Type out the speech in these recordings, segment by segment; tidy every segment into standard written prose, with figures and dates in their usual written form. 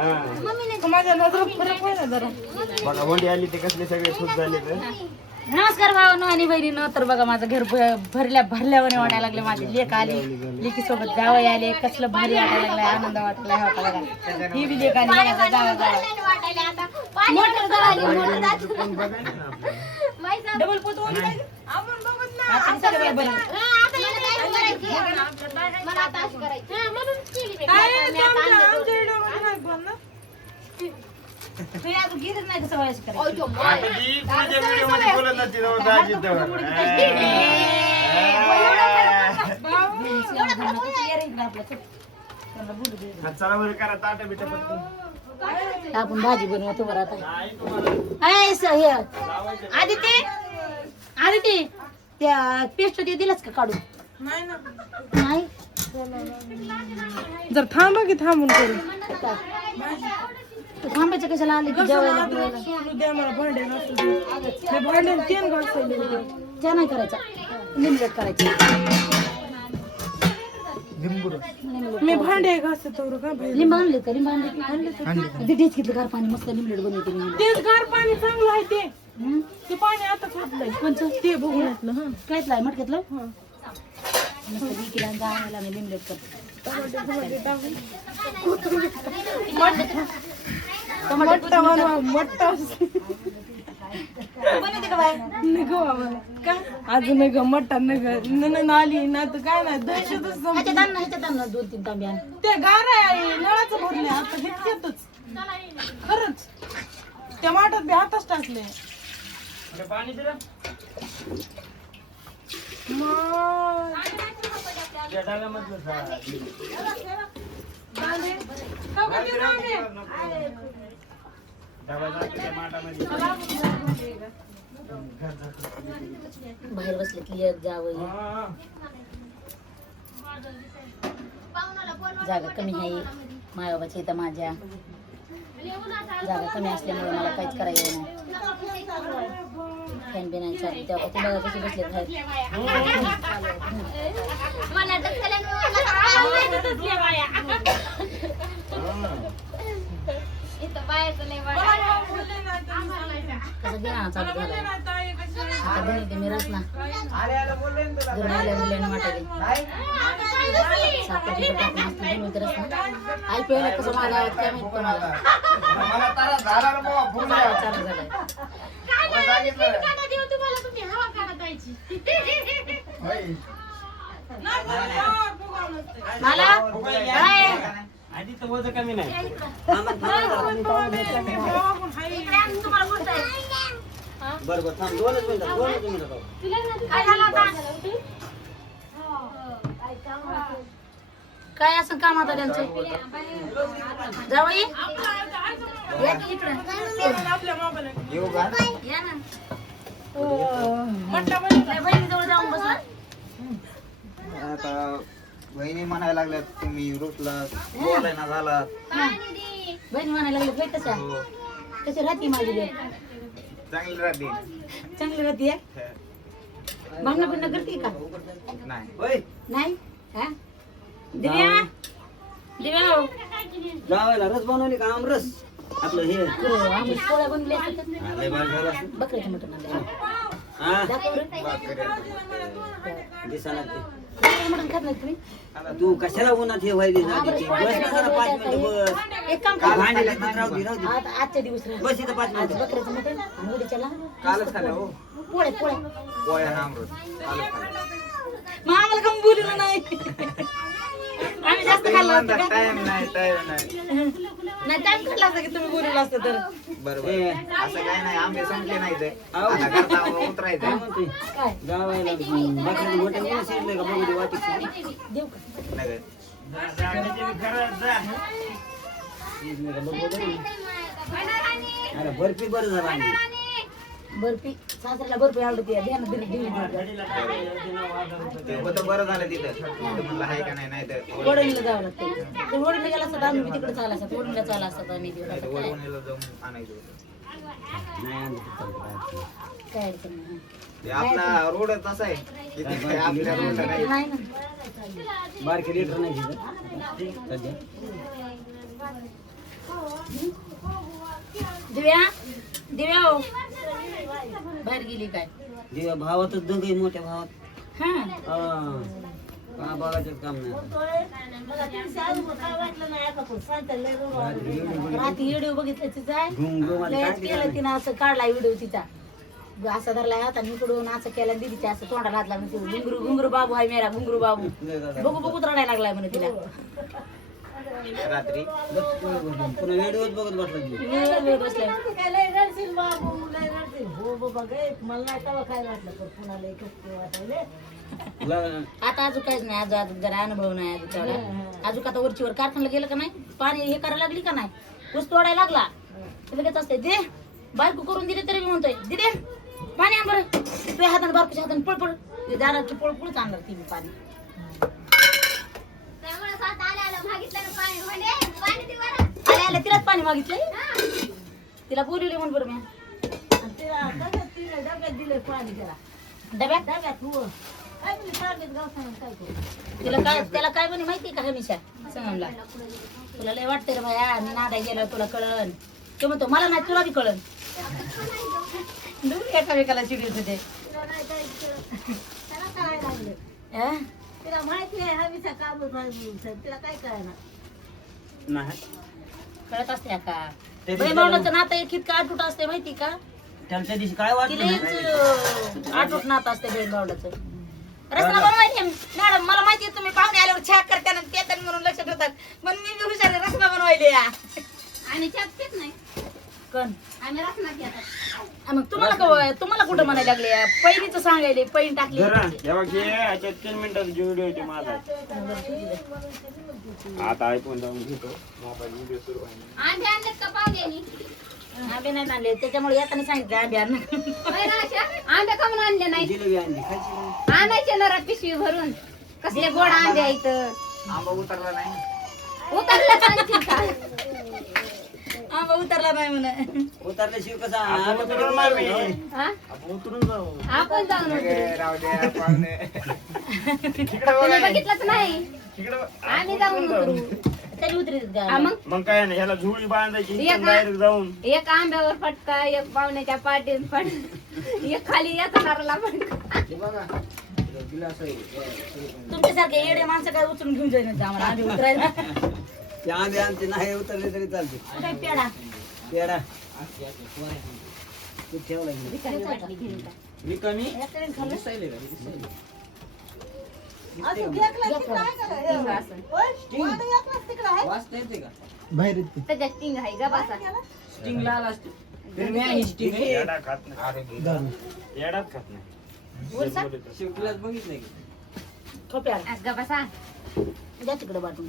माझ्या नजर फरक आहे ना जरा. बघा होंडी आली ते कसले सगळे खुश झाले तर. नमस्कार भावांनो आणि बहिणींनो. तर बघा माझं घर भरल्यावर वाटायला लागले. माझी लेक आली, लेकी सोबत जावई आले. कसलं भारी वाटायला लागलाय, आनंद वाटलाय. होता बघा ही बी लेक आली बघा. जावई डबल पोत ओली पाहिजे. आपण बघत ना आता सगळं बरं. मला आता अशी करायची. हां म्हणून केली मी. आमच्या व्हिडिओमध्ये नाही बोल ना. मी आज गीतच नाही कसं व्हायचं करायचं. आता ती तुझ्या व्हिडिओ मध्ये बोलत नसती तेव्हा दाजी तेव्हा. चला बरं करा ताटा बिटा पटकन. आपण भाजी बनवतो बरं आता. आदिती त्या पेस्ट ते दिलंच का काढून? नाही ना. नाही जर थांबा की थांबून करू. तू थांबायचं कशाला आले की जेवायला सोडू द्या मला भांडे नसू दे. मी भांडे तीन घासायले होते. त्या नाही करायचा, लिमिटेड करायचं. मी भांडे घासत होतो का भाई. लिंब आणले का? लिंब आणले तेच घेतलं गार पाणी मस्त लिमिटेड बनवते मी. तेच गार पाणी चांगलं आहे ते. ते पाणी आता घातलंय कोणचं ते बघून घातलं. हा कायतलं आहे मटक्यातलं. मस्त विकीला जायला मी लिमिटेड करते. अजून मटण आली ना तर काय नाही दहशतच. दोन तीन तांबे आण. ते गार आहे नळाचं भरले आता घेतच खरंच. त्या माठात बी हातच टाकले. बाहेर बसले की एक जावं. जागा कमी आहे मायाबाची इथं. माझ्या जागा कमी असल्यामुळे मला काहीच करायचं नाही. फॅन बी नाही चालू. तेव्हा ती बघा कशी बसले बाहेर. कसं घ्या चालू झालं आता. बनवते मी रस ना. घरून आल्या मुलांना वाटायला साखर टाकून मस्त बनवते रस ना. आई प्यायला कसं माझा आवाज काय माहिती तुम्हाला. चालू झालंय. मला आधी तर वजन कमी नाही. बरोबर थांब. दोनच मिनिटं. काय असं काम आता त्यांचं. जावई येऊ का? या ना. बहिणीजवळ जाऊन बसला. आता बहिणी म्हणायला लागल्यात तुम्ही रुसला बोलायला झाला. बहीण म्हणायला लागली कशा कशी राहते माझी बहीण. चांगली राहते. चांगली राहते. भांडणं बिंडणं करते का? नाही. नाही हा. दिव्या दिव्या हो. जावायला रस बनवली का? आमरस आपलं हे आम्ही पोळ्या बनवल्या बकऱ्याचं बकऱ्याचं मटण आणलं. मटण खात नाही तुम्ही? तू कशाला उन्हात हे व्हायली? एक काम करा. आजच्या दिवस बस इथं 5 मिनिट. बकऱ्याचं मटण आणि उद्याच्याला कालच खाल्लं हो. पोळ्या पोळ्या पोळ्या आमरस कालच खाल्लं. मग आम्हाला कमी बोलू नाही. आम्ही जास्त खाल्लं असतं का? टाइम नाही. नाही टाइम काढला असता की तुम्ही बोलला असतं तर. बरोबर असं काय नाही. आंबे संपले नाही ते आता करता उतरायचं. काय गावायला बकऱ्याचं मटण कोणी शिजलंय का बघू दे वाटीत. देऊ का? नाही अरे बर्फी बरं झालं आणली. बर्फी सासऱ्याला बर्फी आवडते. ते होतं बरं झालं तिथं. म्हणलं आहे का नाही तर वडणीला जावं लागतं. ते वडणीला गेला असता आम्ही तिकडे चालला असतात. वडणीला चालला असतात आम्ही. वडवणीला जाऊन आणायचं होतं. काय अडचण नाही. ते आपला रोड तसा आहे. इथे आपल्या रोडला नाही. नाही ना. बारकी लिटर नाही दिव्या दिव्या हो. बाहेर गेली काय दिव्या भावातच दोघे मोठ्या भावात हा का बघायचं काम नाही रात्री व्हिडिओ बघितला तिचा घुमघुमाला काय केलं तिनं असं काढला व्हिडिओ तिचा असा धरला हातात इकडून असं केला दिदीच्या असं तोंडाला हात लागला घुंगरू घुंगरू बाबू आहे मेरा घुंगरू बाबू बघू बघूच रडायला लागलाय म्हणे तिला रात्री पुन्हा व्हिडिओच बघत बसला की. वेळ बसलाय ला- आता अजून काहीच नाही अजून अजून जरा अनुभव नाही अजून तेवढा अजून आता वरचीवर कारखान्याला गेलं का नाही पाणी हे करायला लागली का नाही ऊस तोडायला लागला ते लगेच असते दे बायको करून दिली तरी मी म्हणतोय दिदे पाणी आण बरं तुझ्या हाताने बारकोच्या हाताने पळपळ ते दाराची पळपळच आणणार ती पाणी आल्या आल्या तिलाच पाणी मागितलंय तिला बोलवले म्हण बरं मी डब्यात तिला काय त्याला काय म्हणे माहिती का हमेशा संगमला तुला लय वाटतंय रे भाया मी नादा गेलो तुला कळन तो म्हणतो मला नाही तुला बी कळन दोन्ही एकामेकाला चिडीत होते तिला माहिती आहे हमीचा काम तिला काय कळणार नाही कळत असते का ते बहीण भावनाचं नातं एक इतकं आटूट असते माहिती का त्याला त्या दिवशी काय वाटलं नाही. तिलेच आटूट नातं असते बहीण भावनाचं रसना बनवायची मॅडम मला माहिती आहे तुम्ही पाहुणे आल्यावर छाक करताना पेतात म्हणून लक्षात ठेवतात पण मी बी हुशार आहे, रसना बनवायले या आणि चहा पित नाही कोण आम्ही रसना घेतात मग तुम्हाला कुठं म्हणायला लागले पहिलीच सांगायले पैन टाकली याच्यात 3 मिनिटाचा व्हिडिओ येतो माझा आता आयफोन जाऊन घेतो मोबाईल व्हिडिओ सुरू आहे अंडे आणलेत का पाहुण्यानी आंबे नाही आणले त्याच्यामुळे येताना सांगितलं आंबे आण अंडे का म्हणून आणले नाही जिलेबी आणली खायची आणायचे ना पिशवी भरून कसले गोड अंडे आहेत आंबा उतरला नाही उतरले सांगतील का आंबा उतरला नाही म्हणे उतरल्याशिवाय कसं आपण उतरून मारले. हा? आपण उतरून जाऊ आपण जाऊन उतरू. राहू द्या पाहुणे तुम्ही बघितलंच नाही तिकडं आम्ही जाऊन उतरू तरी उतरीत हा, का मग मग काय नाही ह्याला झुळी बांधायची एक डायरेक्ट जाऊन एक आंब्यावर फटका एक पाहुण्याच्या पाठीत फटका एक खाली येतानाला फटका हे बघा गिलास आहे तुमच्यासारखे येडे माणसं काय उचलून घेऊन जाईन आम्हाला आधी उतरायला ते आंबे आमचे नाही उतरले तरी चालते काय पेडा पेडा तू ठेवला की मी कमी दिसायले का? दिसायले. वाजता येते का त्याच्यात टिंग आहे गा बसा स्टिंग लाल असते तरी मी आहे स्टिंग आहे. येडा खात नाही येडाच खात नाही शिवटीलाच बघितलं की खोप्याला गा बसा द्या तिकडे वाटून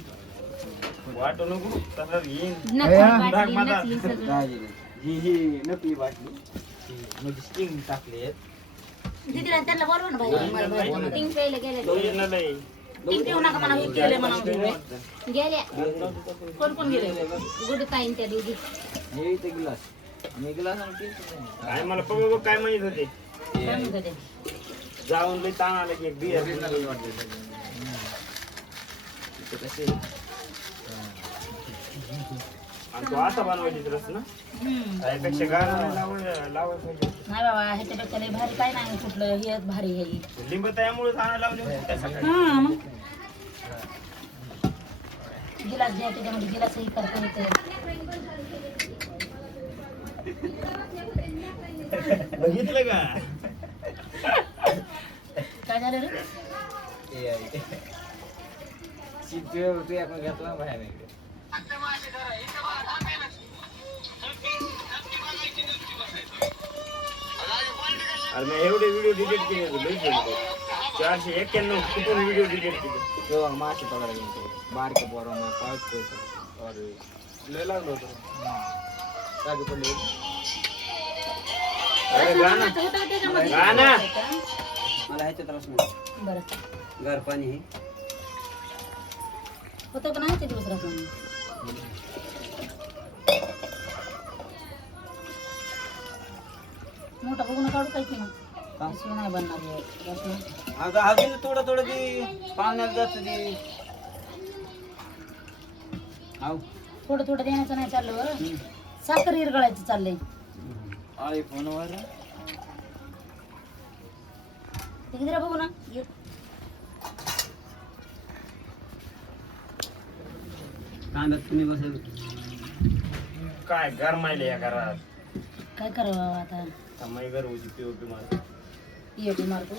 वाटू नको तसंच येईन नकली डाग माझा. नकली सगळं काळजी नाही. ही नकली बाटली मध्ये स्टिंग टाकले दीदीला त्यांना बोलवा ना बाई टिंग प्यायला गेले ओरिजिनल आहे टिंग पिऊ नका म्हणा हे केले म्हणा गेल्या कोण कोण गेले गुड ताईन त्या दिवशी हे इथे गिलास आणि गिलास आणि पितो नाही. काय मला बघ काय माहित होते काय म्हणत होते? जाऊन लई ताण आला की एक बियर आणि तो असा बनवायची रस ना हम्म. त्यापेक्षा गाणं लावायला पाहिजे नाही बाबा ह्याच्यापेक्षा लय भारी काय नाही कुठलं हे भारी हे लिंब त्यामुळे आणायला लावले होते त्या सकाळी. हा मग गिलास द्या त्याच्यामध्ये गिलास ही करता येते बघितलं का काय झालं रे तू आपण घेतला बाहेर अरे मी एवढे व्हिडिओ डिलीट केले होते लई केले 491 कुठून व्हिडिओ डिलीट केले तेव्हा मासे पकडायला गेलो बारके पोरांना पाच अरे लय लागलं होतं काय पडले अरे गाणं गाणं मला ह्याच्यात रस नाही बरं गार पाणी हे होतं का नाही ते दिवस राहतो मोठा बघून काढू काय की मग अशी नाही बनणार हे. रस अगं अजून थोडं थोडं ती पाहुण्यात जात ती आव थोडं थोडं देण्याचं नाही चाललं बरं. साखर इरगळायचं चाललंय. आई फोनवर ते किती बघू ना. कांदा तुम्ही बसेल काय गरमायले या घरात. काय करावं आता. समय घर होती पीओपी माझं. पीओपी मारतो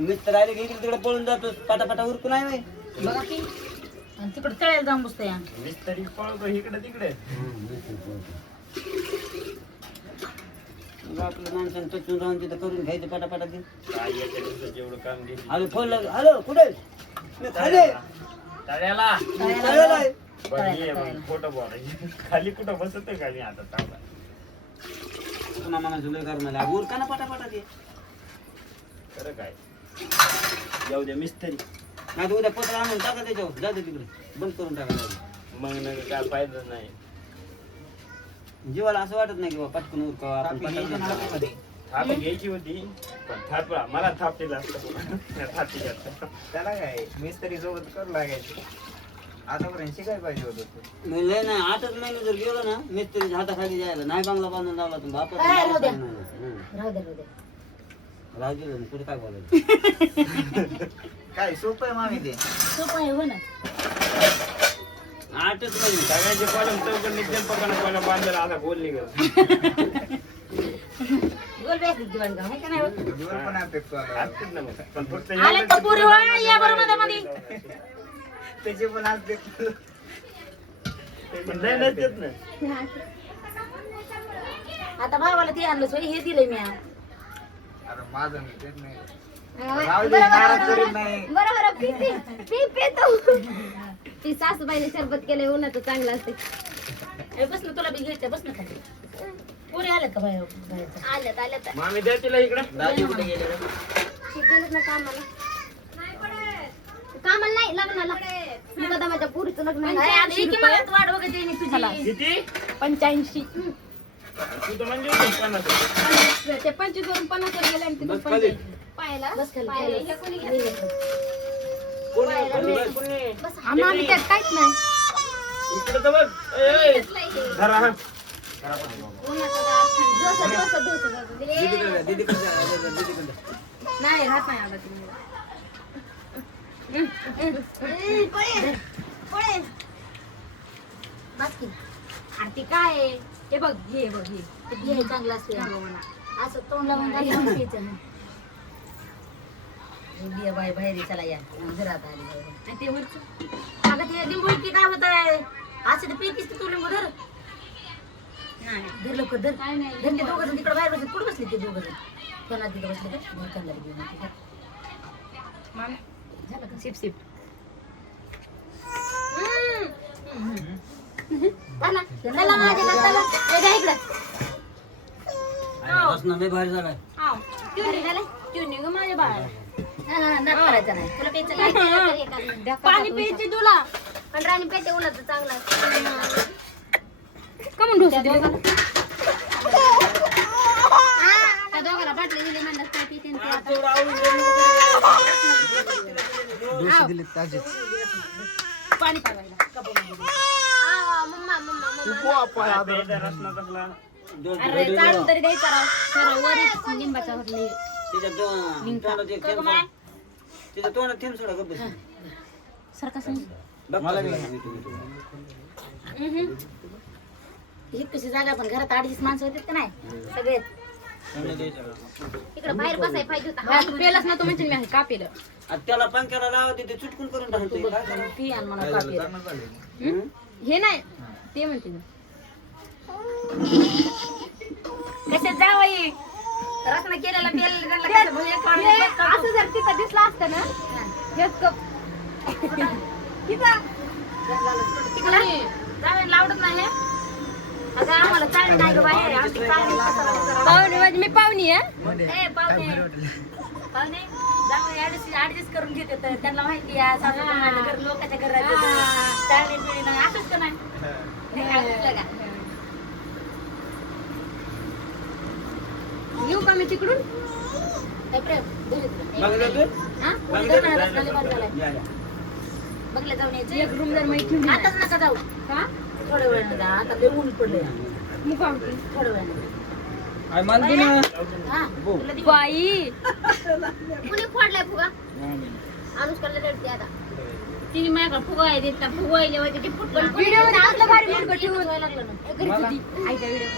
मिस्टर आले की इकडे तिकडे पळून जातो पाटापाटा उरकून आहे बाई. बघा की. आणि तिकडे तळायला जाऊन बसतो या. मिस्त्री पळतो इकडे तिकडे. मग आपलं माणसानं टचून राहून तिथं करून घ्यायचं पाटापाटा दे. काय एका दिवसात एवढं काम घेतलं. आलो फोन लागला. हॅलो कुठे मी खाली आहे. तळ्याला मी तळ्याला आहे. बरं ये मग खोटं बोलायचं. खाली कुठं बसत का मी आता तावला. पुन्हा माणसं लय करणार आहे. उरका ना पाटापाटा दे. खरं काय जाऊ द्या मिस्त्री. नाही तर उद्या पत्र आणून टाका त्याच्यावर जाते तिकडे बंद करून टाका. मग नाही काय फायदा नाही. जीवाला असं वाटत नाही की बाबा पटकन उरकावा आपण पटापट. थाप घ्यायची होती पण थाप मला थाप दिला असतं. थापी घ्यायचं. त्याला काय मिस्त्री सोबत करू लागायचं. आतापर्यंत शिकायला पाहिजे होतं. लय नाही 8च महिने जर गेलो ना मिस्त्रीच्या हाताखाली जायला नाही बांगला बांधून लावला तुम्ही बापा राहू द्या. राहू राहू द्या. दे पुढे काय बोलायचं. काय सोपं आहे मामी ते. सोपं आहे हो ना. 8च महिने सगळ्यांचे कॉलम चौकट निघते पकडा कॉलम बांधलेला आता गोल निघत. गोल बेस जीवन गाव आहे का नाही हो? जीवन पण अपेक्ट असतेच ना मग. पण फक्त आले तर पुरी वा या बरोबर मध्ये. त्याचे पण अपेक्ट. पण नाही नसतेच ना. आता भावाला ते आणलं सोय हे दिलंय मी. अरे माझं मी तेच नाही. बरोबर पी पेतो. ती सासूबाईने सरबत केलंय उन्हाचं चांगलं असते. बस ना तुला बी घ्यायचं बस ना खाली. पुरी आलं का बाहेर. आल्यात मामी द्या तिला इकडे. दाजी कुठे गेले रे? गेलं ना कामाला. कामाला नाही लग्नाला. तुझ्या माझ्या पुरीचं लग्न आहे. वाट बघत आहे मी तुझी. किती 85. तू तर म्हणजे होती 50. ते 25 वरून 50 वर गेले आणि बस तिथून खाली. 50. पाहायला बस खाली. पाहायला. हे कोणी घेतलं? कोण आहे? कोण आहे? आम्ही त्यात काहीच नाही. इकडे तर बघ. ए, धरा हा. दीदीकडे जा, दीदीकडे जा, दीदीकडे जा. नाही राहत नाही आला तुम्ही. आरती काय आहे? हे बघ हे बघ हे ते बिया चांगलं असते असं तोंड लावून घालून प्यायचं नाही. हे बिया बाहेर चला या घरात आली. आणि ते वरचं अगं ते लिंबू की काय होत आहे असं ते पितीस तू लिंबू धर. धर लवकर धर. धर ते दोघं जण तिकडे बाहेर बसले. कुठे बसले ते दोघं जण. त्यांना तिथे बसले का घरच्यांना घेऊन तिथे. झालं का सिप सिप. चला माझ्याकडे चला. हे घ्या इकडं. अरे बस ना, लय भारी झालाय. ट्युनिंग माझ्या बाळाला. नाक करायचं नाही. तुला प्यायचं काय. पाणी प्यायचे तुला आणि राणी पेटे उन्हाचं चांगलं असतं. कमून ढोसा दिले का? त्या दोघाला बाटली दिली म्हणलं काय पिते आणि ते आता. पाणी पावायला. Mamma mamma mamma. अरे चालून तरी द्यायचा राव. सरळ वरीच लिंबाचा भरले. तिच्या तोंडात एक थेंब सोडा. तिच्या तोंडात थेंब सोडा गप्प बस. सारखा सांग. मला ही कशी जागा पण घरात 38 माणसं होते का नाही सगळे. इकडे बाहेर बसाय पाहिजे होता. तू पेलास ना तो म्हणजे मी का पेलं. त्याला पंख्याला लावते ते चुटकून करून टाकतो. काय झालं? पी आणि मला कापी. हे नाही ते म्हणते मी. कशात जावई रसना केलेला पेलेला असं जर तिथं दिसला असतं ना हेच कप जावई लावडत नाही. अगं आम्हाला चालली नाही ग बाहेर. आमची चालली पाहुणे म्हणजे मी पाहुणी आहे. ए पाहुणे जावई ऍडजस्ट करून घेते. तर त्यांना माहिती आहे सासू माझ्या घर लोकांच्या घरात चालली बिळी नाही असंच का नाही. येऊ का मी तिकडून. काय प्रेम दिली तुला. मागे जातोय? हा? मागे धर ना, जातोय? रसना लय भारी झालाय. या, या. बघल्या जाऊन यायचं एक रूम जर माहिती ठेवली आताच नका जाऊ का थोड्या वेळानं जा आता लय ऊन पडलंय मुकाम थोड्या वेळानं अरे मला दे ना. हा तुला देऊ. बाई कुणी फोडलाय फुगा अनुष्काला रडते आता तिने माझ्याकडे फुगवाय देत फुगवायले होते ते फुटबॉल व्हिडिओ मध्ये आपलं भारी मुलगा ठेवून लागलं ना करीत होती आईच्या व्हिडिओ